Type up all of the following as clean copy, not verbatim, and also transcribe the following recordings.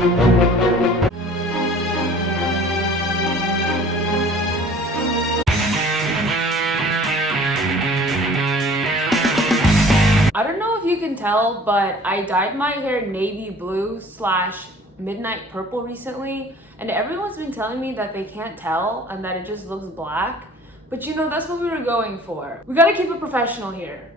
I don't know if you can tell, but I dyed my hair navy blue / midnight purple recently, and everyone's been telling me that they can't tell and that it just looks black. But you know, that's what we were going for. We gotta keep it professional here.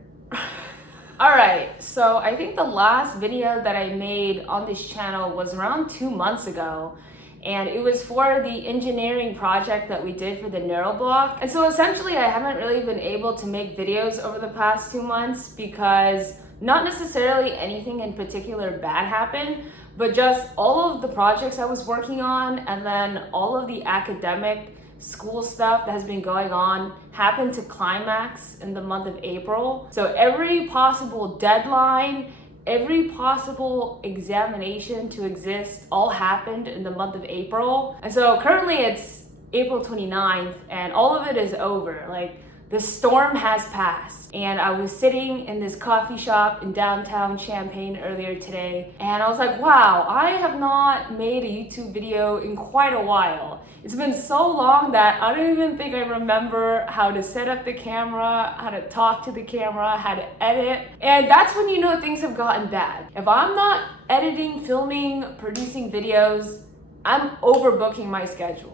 Alright, so I think the last video that I made on this channel was around 2 months ago. And it was for the engineering project that we did for the narrow block. And so essentially I haven't really been able to make videos over the past 2 months because not necessarily anything in particular bad happened, but just all of the projects I was working on and then all of the academic school stuff that has been going on happened to climax in the month of April. So every possible deadline, every possible examination to exist all happened in the month of April. And so currently it's April 29th and all of it is over. Like, the storm has passed. And I was sitting in this coffee shop in downtown Champaign earlier today, and I was like, wow, I have not made a YouTube video in quite a while. It's been so long that I don't even think I remember how to set up the camera, how to talk to the camera, how to edit. And that's when you know things have gotten bad. If I'm not editing, filming, producing videos, I'm overbooking my schedule.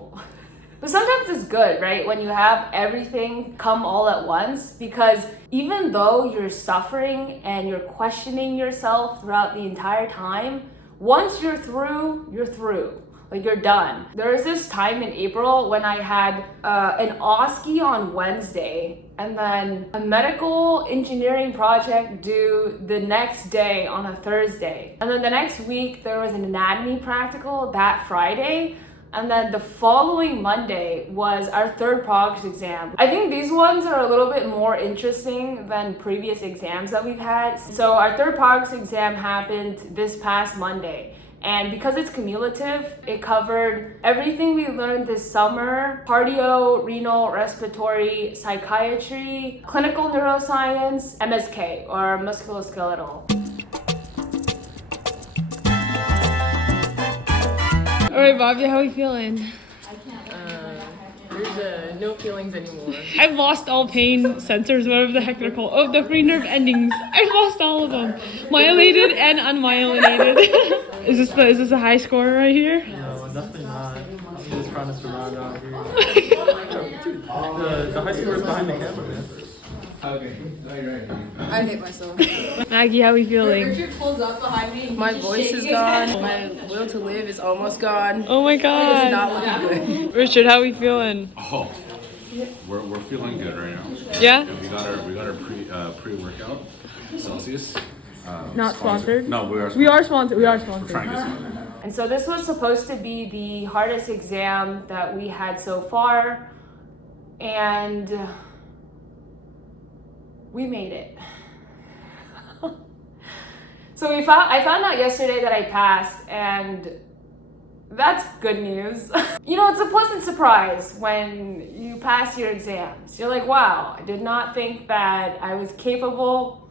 But sometimes it's good, right? When you have everything come all at once, because even though you're suffering and you're questioning yourself throughout the entire time, once you're through, you're through. Like, you're done. There was this time in April when I had an OSCE on Wednesday and then a medical engineering project due the next day on a Thursday. And then the next week there was an anatomy practical that Friday. And then the following Monday was our third progress exam. I think these ones are a little bit more interesting than previous exams that we've had. So our third progress exam happened this past Monday. And because it's cumulative, it covered everything we learned this summer: cardio, renal, respiratory, psychiatry, clinical neuroscience, MSK, or musculoskeletal. All right, Bobby, how are you feeling? There's no feelings anymore. I've lost all pain sensors, whatever the heck they're called. Oh, the free nerve endings. I've lost all of them. Myelinated and unmyelinated. Is this a high score right here? No, definitely not. I'm just trying to survive out here. The high score is behind the camera, man. Okay. I hate myself. Maggie, how are you feeling? Richard pulls up behind me. My voice is gone. My will to live is almost gone. Oh my It's god. not looking good. Richard, how are you feeling? Oh, we're feeling good right now. Yeah? We got our pre-workout Celsius. Not sponsored? No, we are. We are sponsored. We are We're sponsored. trying to get sponsored. And so this was supposed to be the hardest exam that we had so far, and we made it. So I found out yesterday that I passed, and that's good news. You know, it's a pleasant surprise when you pass your exams. You're like, wow, I did not think that I was capable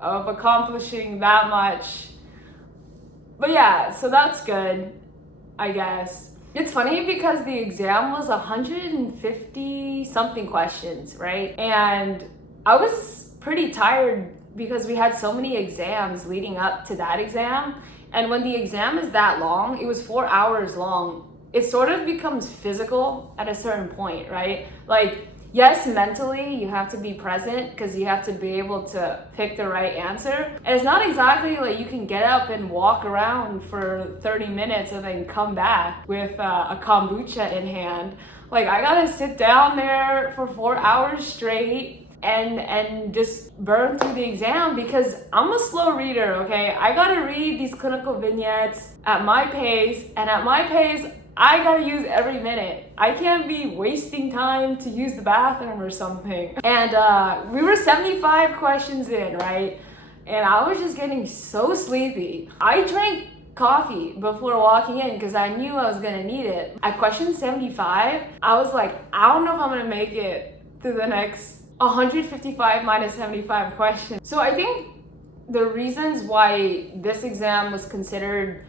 of accomplishing that much. But yeah, so that's good, I guess. It's funny because the exam was 150 something questions, right? And I was pretty tired because we had so many exams leading up to that exam. And when the exam is that long, it was 4 hours long, it sort of becomes physical at a certain point, right? Like, yes, mentally you have to be present because you have to be able to pick the right answer. And it's not exactly like you can get up and walk around for 30 minutes and then come back with a kombucha in hand. Like, I gotta sit down there for 4 hours straight and just burn through the exam because I'm a slow reader, okay? I gotta read these clinical vignettes at my pace, and at my pace, I gotta use every minute. I can't be wasting time to use the bathroom or something. And we were 75 questions in, right? And I was just getting so sleepy. I drank coffee before walking in because I knew I was gonna need it. At question 75, I was like, I don't know if I'm gonna make it to the next 155 minus 75 questions. So I think the reasons why this exam was considered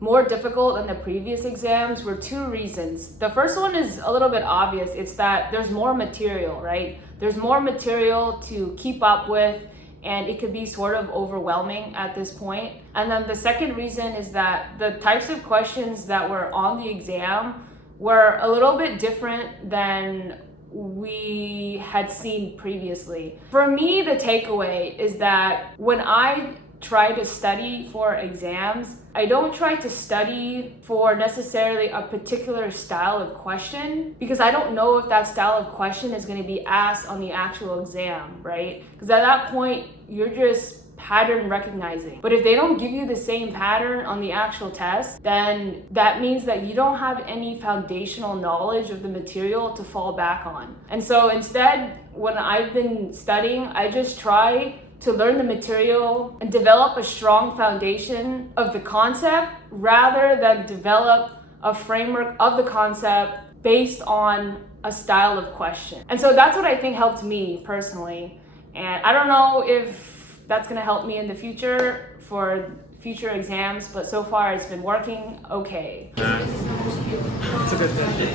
more difficult than the previous exams were two reasons. The first one is a little bit obvious. It's that there's more material, right? There's more material to keep up with, and it could be sort of overwhelming at this point. And then the second reason is that the types of questions that were on the exam were a little bit different than we had seen previously. For me, the takeaway is that when I try to study for exams, I don't try to study for necessarily a particular style of question, because I don't know if that style of question is going to be asked on the actual exam, right? Because at that point, you're just pattern recognizing. But if they don't give you the same pattern on the actual test, then that means that you don't have any foundational knowledge of the material to fall back on. And so instead, when I've been studying, I just try to learn the material and develop a strong foundation of the concept rather than develop a framework of the concept based on a style of question. And so that's what I think helped me personally. And I don't know if that's gonna help me in the future for future exams, but so far it's been working okay. It's a good thing.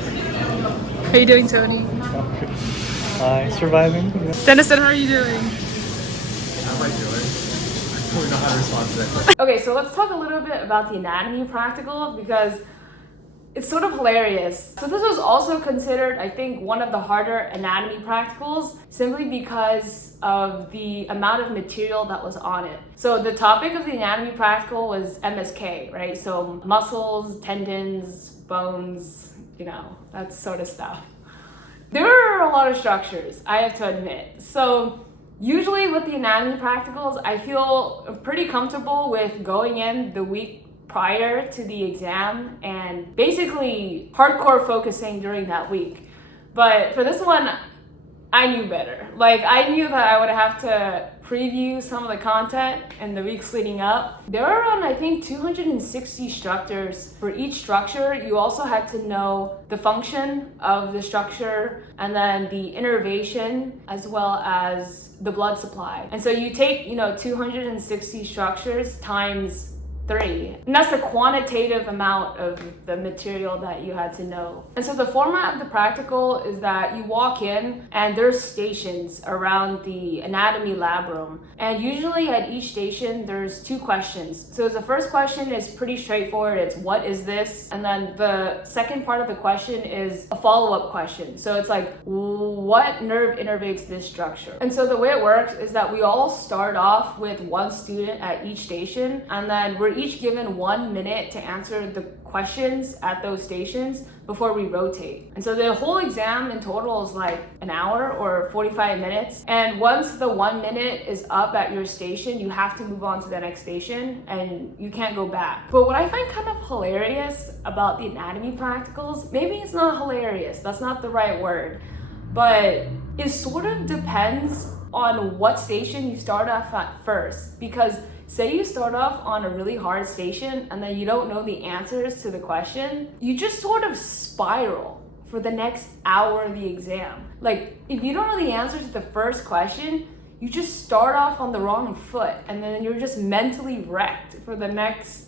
How are you doing, Tony? Hi, surviving. Dennison, how are you doing? How am I doing? I don't know how to respond to that question. Okay, so let's talk a little bit about the anatomy practical, because it's sort of hilarious. So this was also considered, I think, one of the harder anatomy practicals, simply because of the amount of material that was on it. So the topic of the anatomy practical was MSK, right? So muscles, tendons, bones, you know, that sort of stuff. There were a lot of structures, I have to admit. So usually with the anatomy practicals, I feel pretty comfortable with going in the week prior to the exam and basically hardcore focusing during that week. But for this one, I knew better. Like, I knew that I would have to preview some of the content in the weeks leading up. There were around, I think, 260 structures. For each structure, you also had to know the function of the structure and then the innervation as well as the blood supply. And so you take, 260 structures times 3. And that's the quantitative amount of the material that you had to know. And so the format of the practical is that you walk in and there's stations around the anatomy lab room. And usually at each station, there's 2 questions. So the first question is pretty straightforward. It's what is this? And then the second part of the question is a follow-up question. So it's like, what nerve innervates this structure? And so the way it works is that we all start off with 1 student at each station, and then we're each given 1 minute to answer the questions at those stations before we rotate. And so the whole exam in total is like an hour or 45 minutes. And once the 1 minute is up at your station, you have to move on to the next station and you can't go back. But what I find kind of hilarious about the anatomy practicals, maybe it's not hilarious, that's not the right word, but it sort of depends on what station you start off at first. Because say you start off on a really hard station and then you don't know the answers to the question, you just sort of spiral for the next hour of the exam. Like, if you don't know the answer to the first question, you just start off on the wrong foot and then you're just mentally wrecked for the next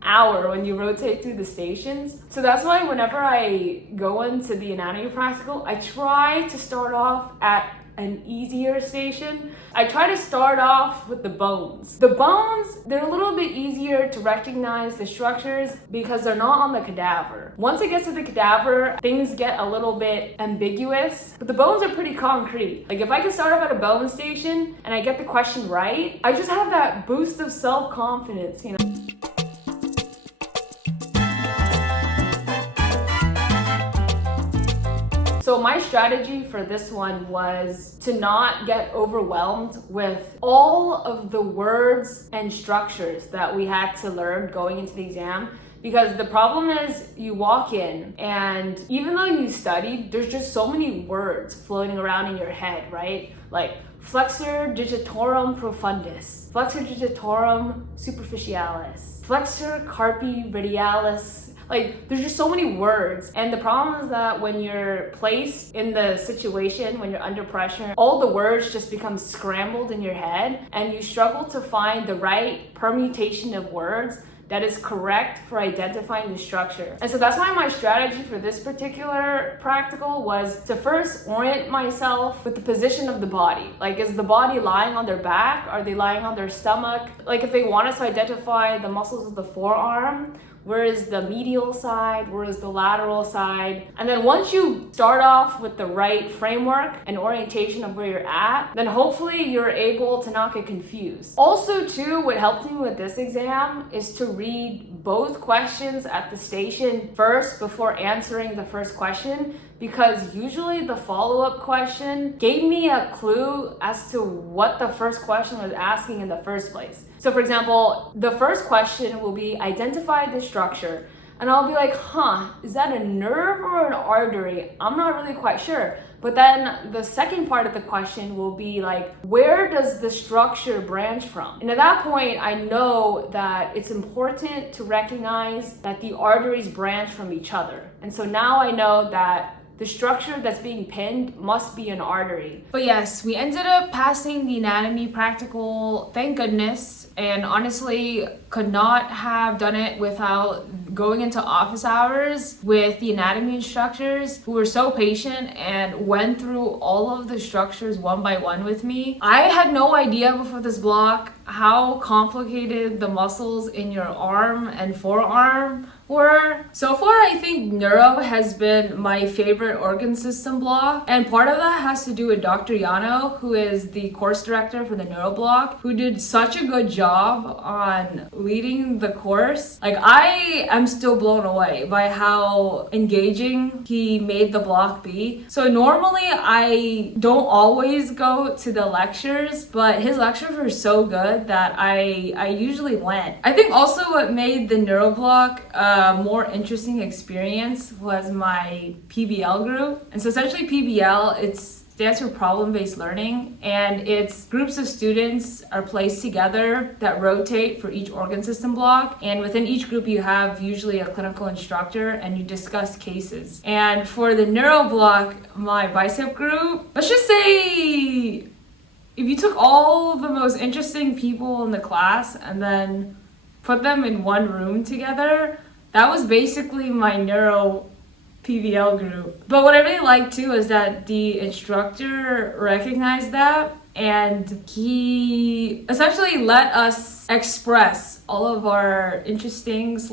hour when you rotate through the stations. So that's why whenever I go into the anatomy practical, I try to start off at an easier station. I try to start off with the bones. The bones, they're a little bit easier to recognize the structures because they're not on the cadaver. Once it gets to the cadaver, things get a little bit ambiguous, but the bones are pretty concrete. Like, if I can start off at a bone station and I get the question right, I just have that boost of self-confidence, So my strategy for this one was to not get overwhelmed with all of the words and structures that we had to learn going into the exam. Because the problem is you walk in and even though you studied, there's just so many words floating around in your head, right? Like flexor digitorum profundus, flexor digitorum superficialis, flexor carpi radialis. Like, there's just so many words. And the problem is that when you're placed in the situation, when you're under pressure, all the words just become scrambled in your head and you struggle to find the right permutation of words that is correct for identifying the structure. And so that's why my strategy for this particular practical was to first orient myself with the position of the body. Like, is the body lying on their back? Are they lying on their stomach? Like, if they want us to identify the muscles of the forearm, where is the medial side? Where is the lateral side? And then once you start off with the right framework and orientation of where you're at, then hopefully you're able to not get confused. Also too, what helped me with this exam is to read both questions at the station first before answering the first question, because usually the follow-up question gave me a clue as to what the first question was asking in the first place. So for example, the first question will be identify the structure. And I'll be like, is that a nerve or an artery? I'm not really quite sure. But then the second part of the question will be like, where does the structure branch from? And at that point, I know that it's important to recognize that the arteries branch from each other. And so now I know that the structure that's being pinned must be an artery. But yes, we ended up passing the anatomy practical, thank goodness, and honestly could not have done it without going into office hours with the anatomy instructors who were so patient and went through all of the structures one by one with me. I had no idea before this block how complicated the muscles in your arm and forearm were. So far, I think neuro has been my favorite organ system block, and part of that has to do with Dr. Yano, who is the course director for the neuro block, who did such a good job on leading the course. Like, I am still blown away by how engaging he made the block be. So normally I don't always go to the lectures, but his lectures were so good that I usually went. I think also what made the neuro block more interesting experience was my PBL group. And so essentially PBL, it stands for problem-based learning, and it's groups of students are placed together that rotate for each organ system block, and within each group you have usually a clinical instructor and you discuss cases. And for the neuro block, my bicep group, let's just say if you took all the most interesting people in the class and then put them in one room together, that was basically my neuro PBL group. But what I really liked too is that the instructor recognized that, and he essentially let us express all of our interesting /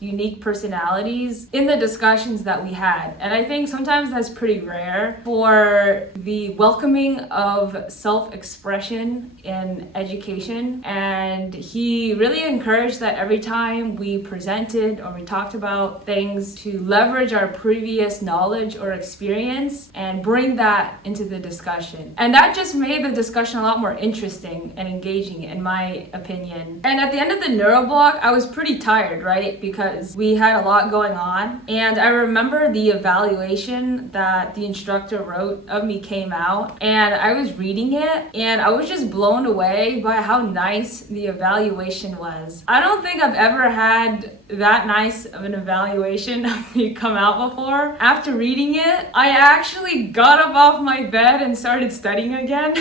unique personalities in the discussions that we had. And I think sometimes that's pretty rare for the welcoming of self-expression in education. And he really encouraged that every time we presented or we talked about things, to leverage our previous knowledge or experience and bring that into the discussion. And that just made the discussion a lot more interesting and engaging, in my opinion. And at the end of the neuro block, I was pretty tired, right? Because we had a lot going on. And I remember the evaluation that the instructor wrote of me came out, and I was reading it and I was just blown away by how nice the evaluation was. I don't think I've ever had that nice of an evaluation of me come out before. After reading it, I actually got up off my bed and started studying again.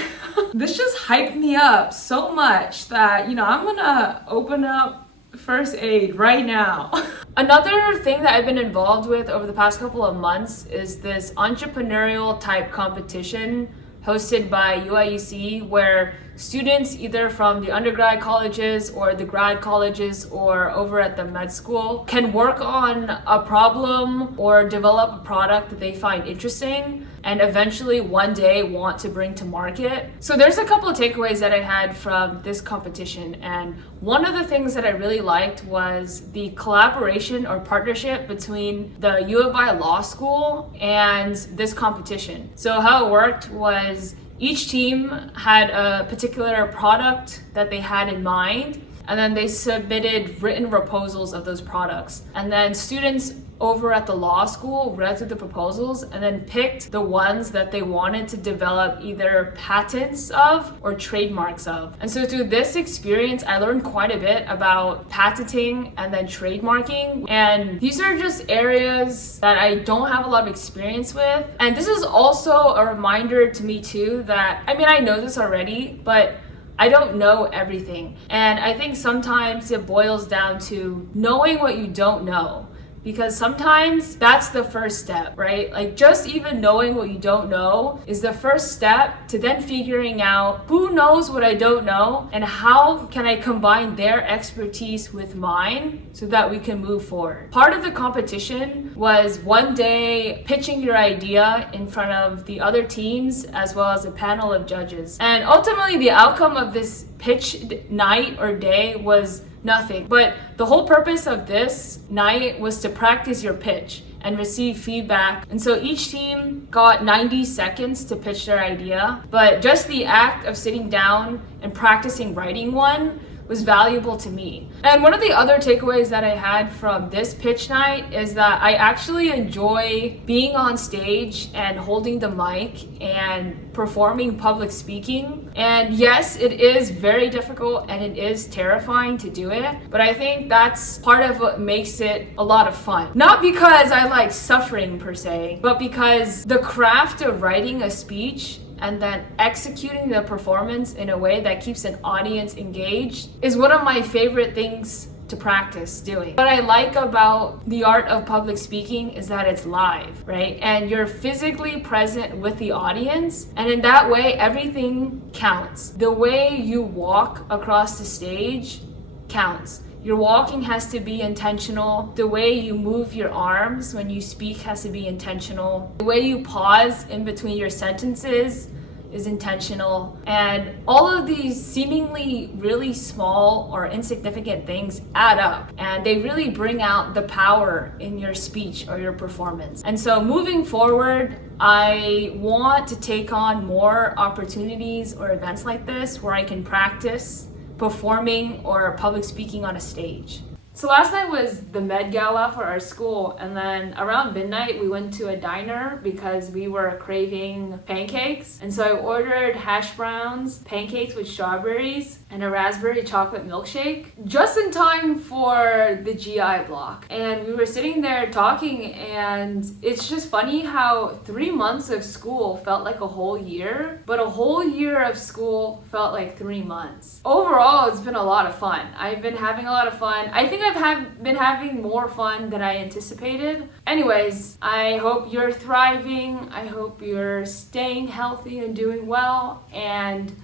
This just hyped me up so much that, I'm gonna open up first aid right now. Another thing that I've been involved with over the past couple of months is this entrepreneurial type competition hosted by uiuc, where students either from the undergrad colleges or the grad colleges or over at the med school can work on a problem or develop a product that they find interesting and eventually one day want to bring to market. So there's a couple of takeaways that I had from this competition, and one of the things that I really liked was the collaboration or partnership between the U of I Law School and this competition. So how it worked was each team had a particular product that they had in mind, and then they submitted written proposals of those products. And then students over at the law school read through the proposals and then picked the ones that they wanted to develop either patents of or trademarks of. And so through this experience, I learned quite a bit about patenting and then trademarking. And these are just areas that I don't have a lot of experience with. And this is also a reminder to me too that, I know this already, but I don't know everything. And I think sometimes it boils down to knowing what you don't know. Because sometimes that's the first step, right? Like just even knowing what you don't know is the first step to then figuring out who knows what I don't know and how can I combine their expertise with mine so that we can move forward. Part of the competition was one day pitching your idea in front of the other teams as well as a panel of judges. And ultimately the outcome of this pitch night or day was nothing. But the whole purpose of this night was to practice your pitch and receive feedback. And so each team got 90 seconds to pitch their idea. But just the act of sitting down and practicing writing one was valuable to me. And one of the other takeaways that I had from this pitch night is that I actually enjoy being on stage and holding the mic and performing public speaking. And yes, it is very difficult and it is terrifying to do it, but I think that's part of what makes it a lot of fun. Not because I like suffering per se, but because the craft of writing a speech and then executing the performance in a way that keeps an audience engaged is one of my favorite things to practice doing. What I like about the art of public speaking is that it's live, right? And you're physically present with the audience, and in that way, everything counts. The way you walk across the stage counts. Your walking has to be intentional. The way you move your arms when you speak has to be intentional. The way you pause in between your sentences is intentional. And all of these seemingly really small or insignificant things add up, and they really bring out the power in your speech or your performance. And so moving forward, I want to take on more opportunities or events like this where I can practice performing or public speaking on a stage. So last night was the Med Gala for our school, and then around midnight we went to a diner because we were craving pancakes. And so I ordered hash browns, pancakes with strawberries, and a raspberry chocolate milkshake just in time for the GI block. And we were sitting there talking, and it's just funny how 3 months of school felt like a whole year, but a whole year of school felt like 3 months. Overall, it's been a lot of fun. I've been having a lot of fun. I think I've been having more fun than I anticipated. Anyways, I hope you're thriving. I hope you're staying healthy and doing well. And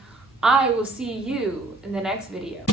I will see you in the next video.